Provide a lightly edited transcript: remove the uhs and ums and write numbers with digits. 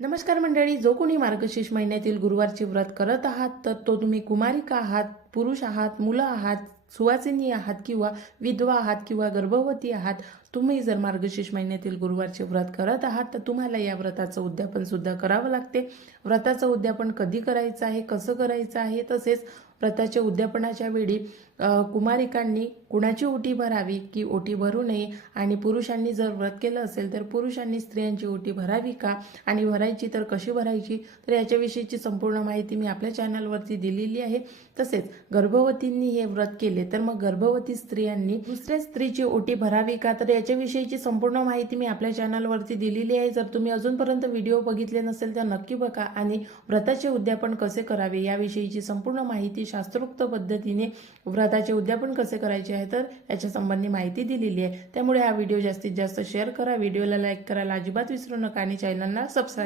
नमस्कार मंडळी, जो कोणी मार्गशीर्ष महिन्यातील गुरुवारचे व्रत करत आहात तर तो तुम्ही कुमारिका आहात, पुरुष आहात, मुलं आहात, सुवासिनी आहात किंवा विधवा आहात किंवा गर्भवती आहात, तुम्ही जर मार्गशीर्ष महिन्यातील गुरुवारचे व्रत करत आहात तर तुम्हाला या व्रताचं उद्यापन सुद्धा करावं लागते। व्रताचं उद्यापन कधी करायचं आहे, कसं करायचं आहे, तसेच व्रताच्या उद्यापनाच्या वेळी कुमारिकांनी कुणाची ओटी भरावी की ओटी भरू नये, आणि पुरुषांनी जर व्रत केलं असेल तर पुरुषांनी स्त्रियांची ओटी भरावी का आणि भरायची तर कशी भरायची, तर याच्याविषयीची संपूर्ण माहिती मी आपल्या चॅनलवरती दिलेली आहे। तसेच गर्भवतींनी हे व्रत केले तर मग गर्भवती स्त्रियांनी दुसऱ्या स्त्रीची ओटी भरावी का, तर याच्याविषयीची संपूर्ण माहिती मी आपल्या चॅनलवरती दिलेली आहे। जर तुम्ही अजूनपर्यंत व्हिडिओ बघितले नसेल तर नक्की बघा आणि व्रताचे उद्यापन कसे करावे याविषयीची संपूर्ण माहिती शास्त्रोक्त पद्धतीने व्रताचे उद्यापन कसे करायचे आहे तर याच्या संबंधी माहिती दिलेली आहे। त्यामुळे हा व्हिडिओ जास्तीत जास्त शेअर करा, व्हिडिओला लाईक करायला अजिबात विसरू नका आणि चॅनलला सबस्क्राईब